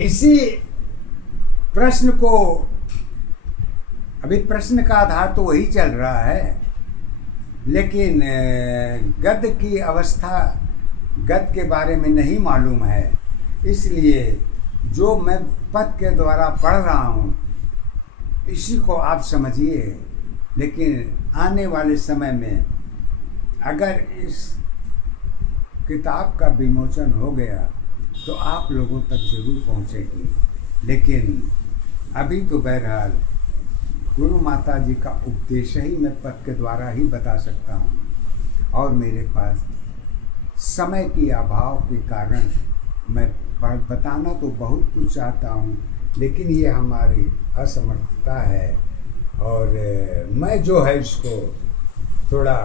इसी प्रश्न को, अभी प्रश्न का आधार तो वही चल रहा है, लेकिन गद्य की अवस्था, गद्य के बारे में नहीं मालूम है, इसलिए जो मैं पद के द्वारा पढ़ रहा हूँ इसी को आप समझिए। लेकिन आने वाले समय में अगर इस किताब का विमोचन हो गया तो आप लोगों तक जरूर पहुँचेगी। लेकिन अभी तो बहरहाल गुरु माता जी का उपदेश ही मैं पद के द्वारा ही बता सकता हूँ, और मेरे पास समय की अभाव के कारण मैं बताना तो बहुत कुछ चाहता हूँ, लेकिन ये हमारी असमर्थता है। और मैं जो है इसको थोड़ा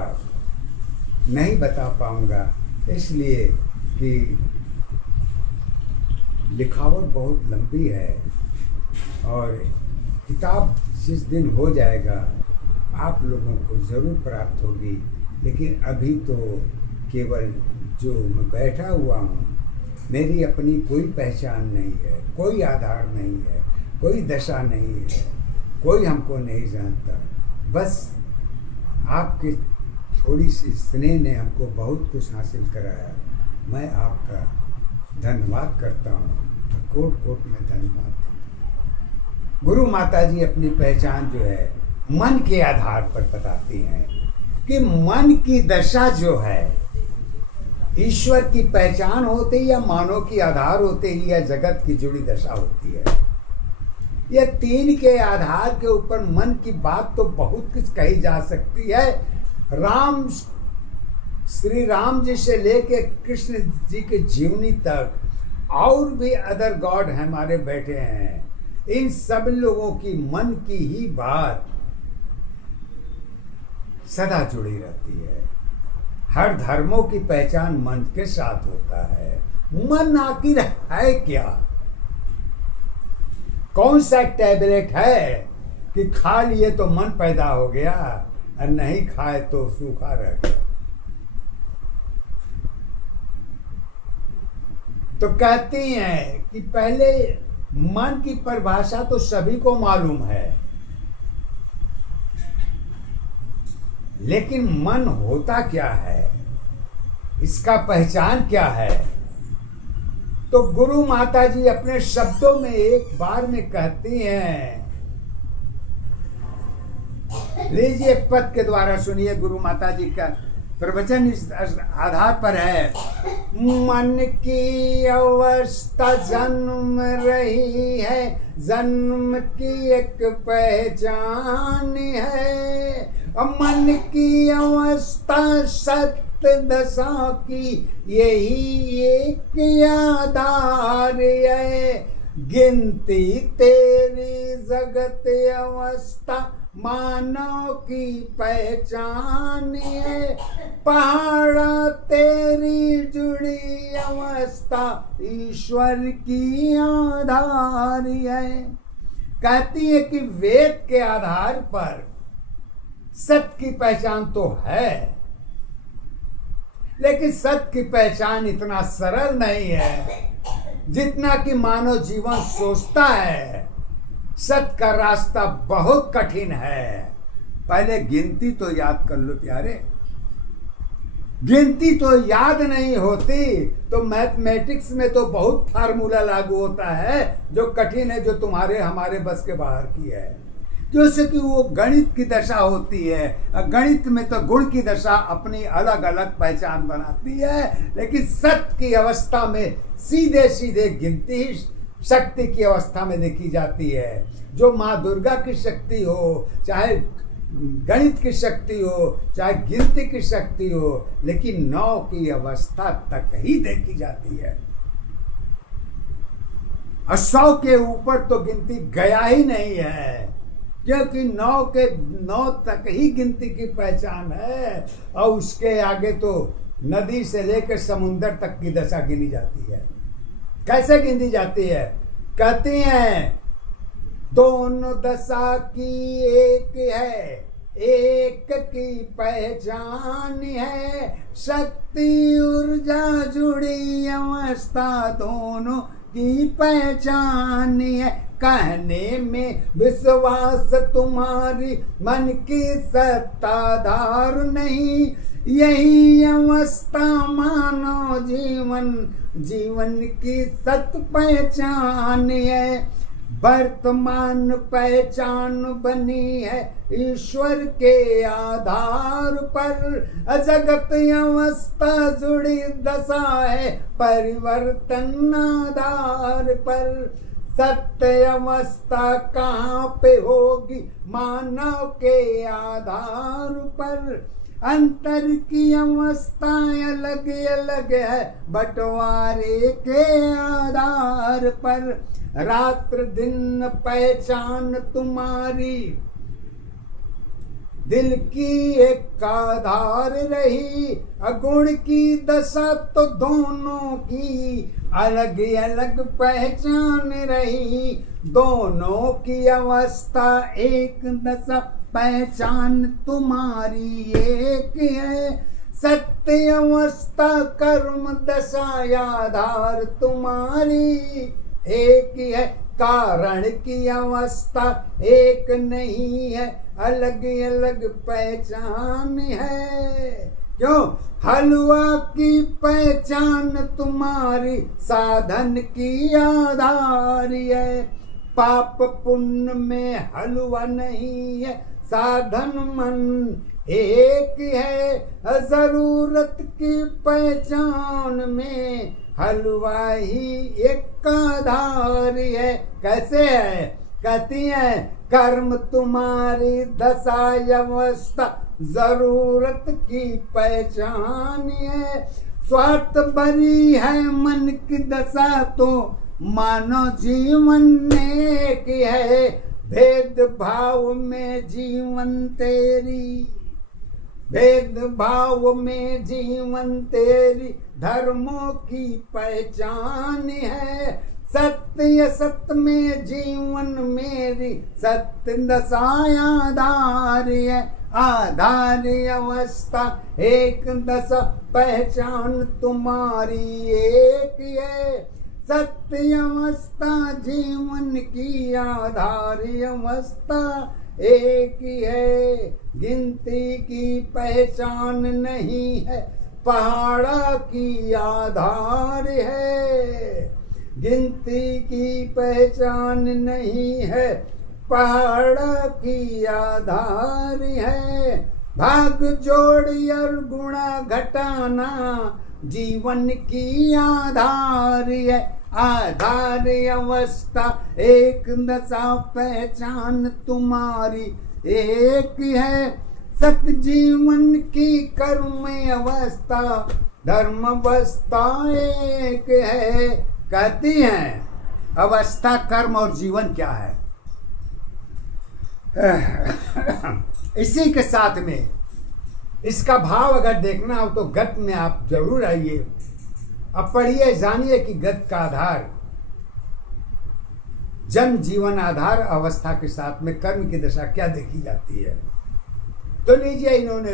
नहीं बता पाऊँगा, इसलिए कि लिखावट बहुत लंबी है और किताब जिस दिन हो जाएगा आप लोगों को ज़रूर प्राप्त होगी। लेकिन अभी तो केवल जो मैं बैठा हुआ हूँ, मेरी अपनी कोई पहचान नहीं है, कोई आधार नहीं है, कोई दशा नहीं है, कोई हमको नहीं जानता। बस आपके थोड़ी सी स्नेह ने हमको बहुत कुछ हासिल कराया। मैं आपका धन्यवाद करता हूँ, कोट कोट में धन्यवाद करता हूँ। गुरु माता जी अपनी पहचान जो है मन के आधार पर बताती हैं कि मन की दशा जो है ईश्वर की पहचान होती है या मानव की आधार होते ही या जगत की जुड़ी दशा होती है। ये तीन के आधार के ऊपर मन की बात तो बहुत कुछ कही जा सकती है। राम, श्री राम जी से लेके कृष्ण जी के जीवनी तक और भी अदर गॉड हमारे बैठे हैं, इन सब लोगों की मन की ही बात सदा जुड़ी रहती है। हर धर्मों की पहचान मन के साथ होता है। मन आखिर है क्या? कौन सा टैबलेट है कि खा लिए तो मन पैदा हो गया और नहीं खाए तो सूखा रह गया? तो कहती हैं कि पहले मन की परिभाषा तो सभी को मालूम है, लेकिन मन होता क्या है, इसका पहचान क्या है? तो गुरु माता जी अपने शब्दों में एक बार में कहती हैं, लीजिए पद के द्वारा सुनिए। गुरु माता जी का प्रवचन इस आधार पर है, मन की अवस्था जन्म रही है, जन्म की एक पहचान है। मन की अवस्था सत्य दशा की यही एक आधार है। गिनती तेरी जगत अवस्था मानव की पहचान है। पहाड़ा तेरी जुड़ी अवस्था ईश्वर की आधार है। कहती है कि वेद के आधार पर सत्य की पहचान तो है, लेकिन सत्य की पहचान इतना सरल नहीं है जितना कि मानव जीवन सोचता है। सत्य का रास्ता बहुत कठिन है। पहले गिनती तो याद कर लो प्यारे। गिनती तो याद नहीं होती तो मैथमेटिक्स में तो बहुत फार्मूला लागू होता है जो कठिन है, जो तुम्हारे हमारे बस के बाहर की है। जैसे कि वो गणित की दशा होती है, गणित में तो गुण की दशा अपनी अलग अलग पहचान बनाती है, लेकिन सत्य की अवस्था में सीधे सीधे गिनती ही शक्ति की अवस्था में देखी जाती है। जो माँ दुर्गा की शक्ति हो, चाहे गणित की शक्ति हो, चाहे गिनती की शक्ति हो, लेकिन 9 की अवस्था तक ही देखी जाती है। और 100 के ऊपर तो गिनती गया ही नहीं है, क्योंकि 9 तक ही गिनती की पहचान है, और उसके आगे तो नदी से लेकर समुंदर तक की दशा गिनी जाती है। कैसे गिनी जाती है? कहती हैं दोनों दशा की एक है, एक की पहचान है। शक्ति ऊर्जा जुड़ी अवस्था दोनों की पहचान है। कहने में विश्वास तुम्हारी मन की सत्ताधार नहीं, यही अवस्था मानो जीवन की सत पहचान है। वर्तमान पहचान बनी है ईश्वर के आधार पर, जगत अवस्था जुड़ी दशा है परिवर्तन आधार पर। सत्य अवस्था कहाँ पे होगी मानव के आधार पर, अंतर की अवस्था अलग अलग है बंटवारे के आधार पर। रात्र दिन पहचान तुम्हारी दिल की एक आधार रही, अगुण की दशा तो दोनों की अलग अलग पहचान रही। दोनों की अवस्था एक दशा पहचान तुम्हारी एक है। सत्य अवस्था कर्म दशा आधार तुम्हारी एक है। कारण की अवस्था एक नहीं है, अलग अलग पहचान है। क्यों? हलवा की पहचान तुम्हारी साधन की आधार है। पाप पुण्य में हलवा नहीं है, साधन मन एक है। जरूरत की पहचान में हलवा ही एक आधार है। कैसे है? कहती है कर्म तुम्हारी दशा अवस्था जरूरत की पहचान है। स्वार्थ भरी है मन की दशा तो मानो जीवन एक है। भेद भाव में जीवन तेरी, भेद भाव में जीवन तेरी धर्मों की पहचान है। सत्य सत्य में जीवन मेरी सत्य दशा आधार है। आधार अवस्था एक दशा पहचान तुम्हारी एक है। सत्य अवस्था जीवन की आधार अवस्था एक है। गिनती की पहचान नहीं है, पहाड़ा की आधार है। गिनती की पहचान नहीं है, पहाड़ा की आधार है। भाग जोड़ और गुणा घटाना जीवन की आधार है। आधार अवस्था एक दशा पहचान तुम्हारी एक है। सत्य जीवन की कर्म अवस्था धर्म अवस्था एक है। कहती हैं अवस्था कर्म और जीवन क्या है। इसी के साथ में इसका भाव अगर देखना हो तो गत में आप जरूर आइए। अब पढ़िए, जानिए कि गत का आधार जन्म जीवन आधार अवस्था के साथ में कर्म की दशा क्या देखी जाती है। तो लीजिए, इन्होंने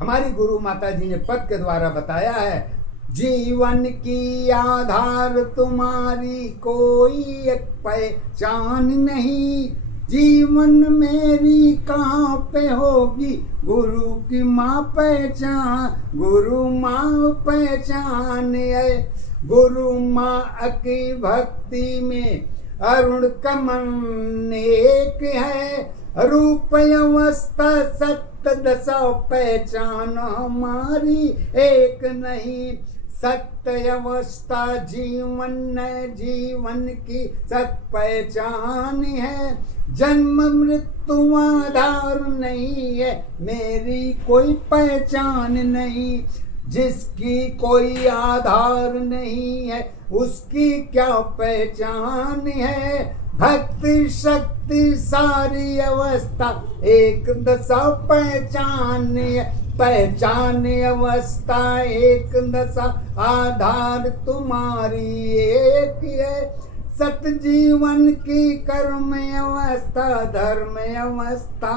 हमारी गुरु माता जी ने पद के द्वारा बताया है। जीवन की आधार तुम्हारी कोई एक पहचान नहीं, जीवन मेरी कहाँ पे होगी गुरु की माँ पहचान। गुरु माँ पहचान है। गुरु माँ की भक्ति में अरुण कमन एक है। रूप अवस्था सत्य दशा पहचान हमारी एक नहीं। सत्य अवस्था जीवन की सत पहचान है। जन्म मृत्यु आधार नहीं है, मेरी कोई पहचान नहीं। जिसकी कोई आधार नहीं है उसकी क्या पहचान है। भक्ति शक्ति सारी अवस्था एक दशा पहचान है। पहचान अवस्था एक दशा आधार तुम्हारी एक है। सत जीवन की कर्म अवस्था धर्म अवस्था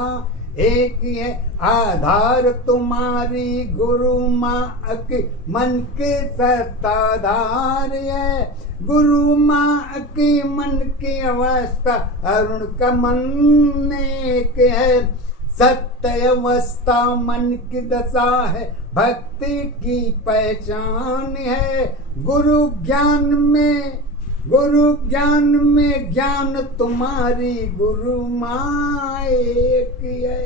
एक ही है। आधार तुम्हारी गुरु माँ के मन के सत्ताधार है। गुरु माँ की मन की अवस्था अरुण का मन एक है। सत्य अवस्था मन की दशा है, भक्ति की पहचान है। गुरु ज्ञान में ज्ञान तुम्हारी गुरु माँ एक है।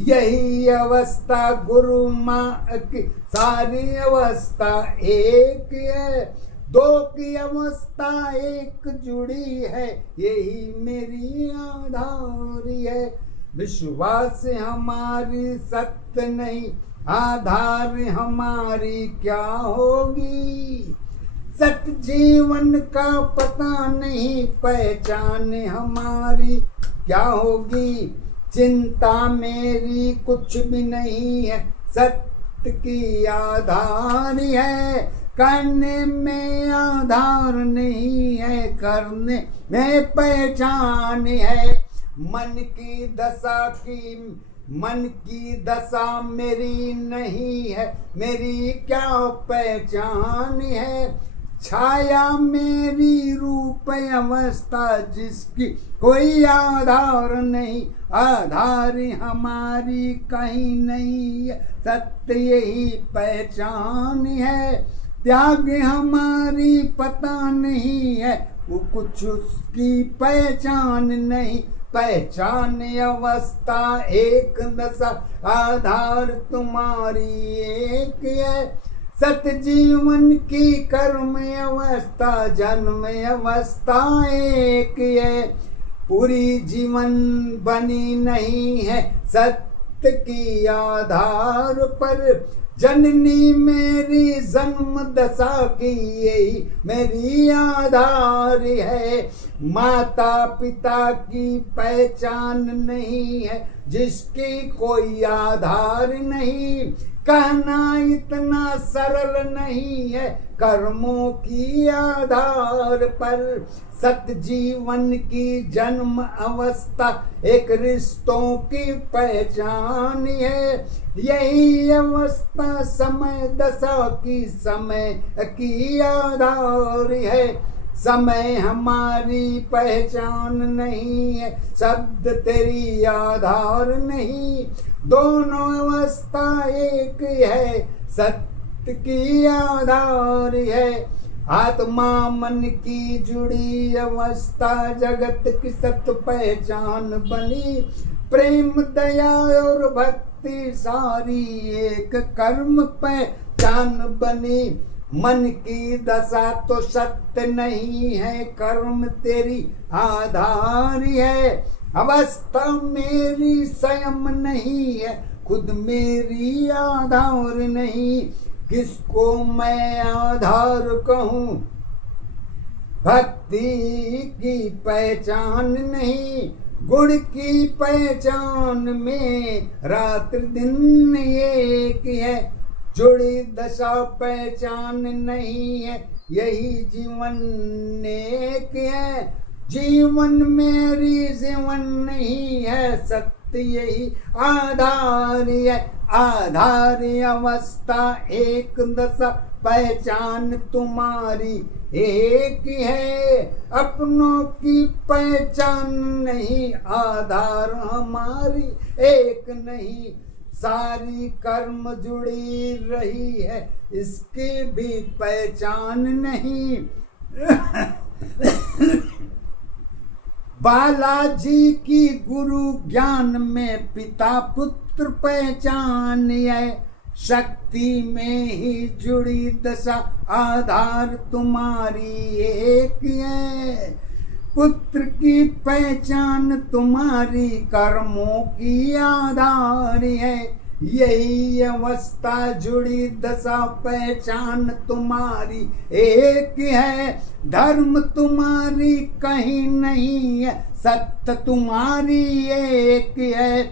यही अवस्था गुरु माँ की सारी अवस्था एक है। दो की अवस्था एक जुड़ी है, यही मेरी आधार है। विश्वास हमारी सत्य नहीं, आधार हमारी क्या होगी। सत्य जीवन का पता नहीं, पहचान हमारी क्या होगी। चिंता मेरी कुछ भी नहीं है, सत्य की आधार है। करने में आधार नहीं है, करने में पहचान है। मन की दशा मेरी नहीं है, मेरी क्या पहचान है। छाया मेरी रूप अवस्था जिसकी कोई आधार नहीं, आधार हमारी कहीं नहीं है, सत्य यही पहचान है। त्याग हमारी पता नहीं है, वो कुछ उसकी पहचान नहीं। पहचान अवस्था एक दशा, आधार तुम्हारी एक है। सत्य जीवन की कर्म अवस्था, जन्म अवस्था एक है। पूरी जीवन बनी नहीं है सत्य की आधार पर। जननी मेरी जन्म दशा की यही मेरी आधार है। माता पिता की पहचान नहीं है, जिसकी कोई आधार नहीं। कहना इतना सरल नहीं है, कर्मों की आधार पर। सत्य जीवन की जन्म अवस्था एक रिश्तों की पहचान है। यही अवस्था समय दशा की समय की आधार है। समय हमारी पहचान नहीं है, शब्द तेरी आधार नहीं। दोनों अवस्था एक है, सत्य की आधार है। आत्मा मन की जुड़ी अवस्था जगत की सत्य पहचान बनी। प्रेम दया और भक्ति सारी एक कर्म पहचान बनी। मन की दशा तो सत्य नहीं है, कर्म तेरी आधार है। अवस्था मेरी स्वयं नहीं है, खुद मेरी आधार नहीं। किसको मैं आधार कहूँ, भक्ति की पहचान नहीं। गुण की पहचान में रात्रि दिन एक है। जुड़ी दशा पहचान नहीं है, यही जीवन एक है। जीवन मेरी जीवन नहीं है, सत्य यही आधार है। आधार अवस्था एक दशा, पहचान तुम्हारी एक है। अपनों की पहचान नहीं, आधार हमारी एक नहीं। सारी कर्म जुड़ी रही है, इसकी भी पहचान नहीं। बालाजी की गुरु ज्ञान में पिता पुत्र पहचान है। शक्ति में ही जुड़ी दशा, आधार तुम्हारी एक है। पुत्र की पहचान तुम्हारी कर्मों की आधार है। यही अवस्था जुड़ी दशा, पहचान तुम्हारी एक है। धर्म तुम्हारी कहीं नहीं है, सत्य तुम्हारी एक है।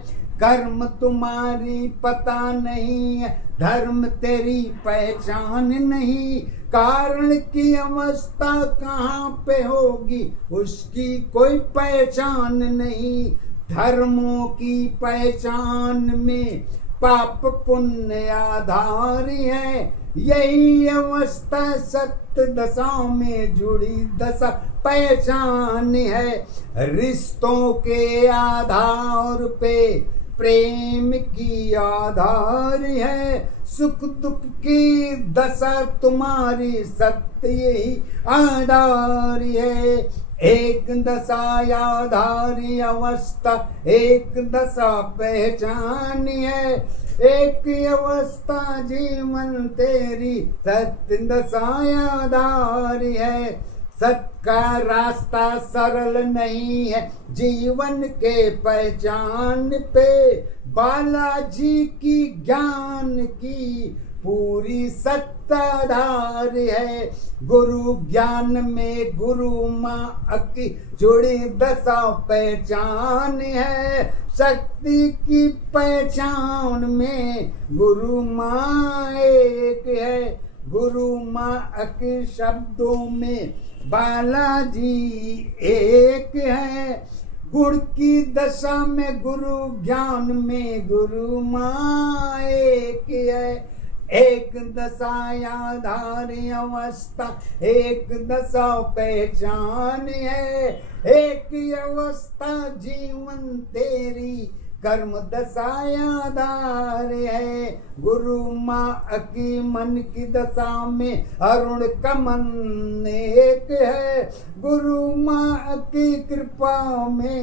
कर्म तुम्हारी पता नहीं है, धर्म तेरी पहचान नहीं। कारण की अवस्था कहाँ पे होगी, उसकी कोई पहचान नहीं। धर्मों की पहचान में पाप पुण्य आधार है। यही अवस्था सत्य दशा में जुड़ी दशा पहचान है। रिश्तों के आधार पे प्रेम की आधार है। सुख दुख की दशा तुम्हारी सत्य यही आधार है। एक दशा आधारी अवस्था एक दशा पहचान है। एक अवस्था जीवन तेरी सत्य दशा आधार है। सत्य का रास्ता सरल नहीं है जीवन के पहचान पे। बालाजी की ज्ञान की पूरी सत्ताधार है। गुरु ज्ञान में गुरु माँ की जुड़ी दशा पहचान है। शक्ति की पहचान में गुरु माँ एक है। गुरु माँ के शब्दों में बालाजी एक है। गुण की दशा में गुरु ज्ञान में गुरु माँ एक है। एक दशा आधारी अवस्था एक दशा पहचान है। एक अवस्था जीवन तेरी कर्म दशा आधार है। गुरु माँ की मन की दशा में अरुण का मन एक है। गुरु माँ की कृपा में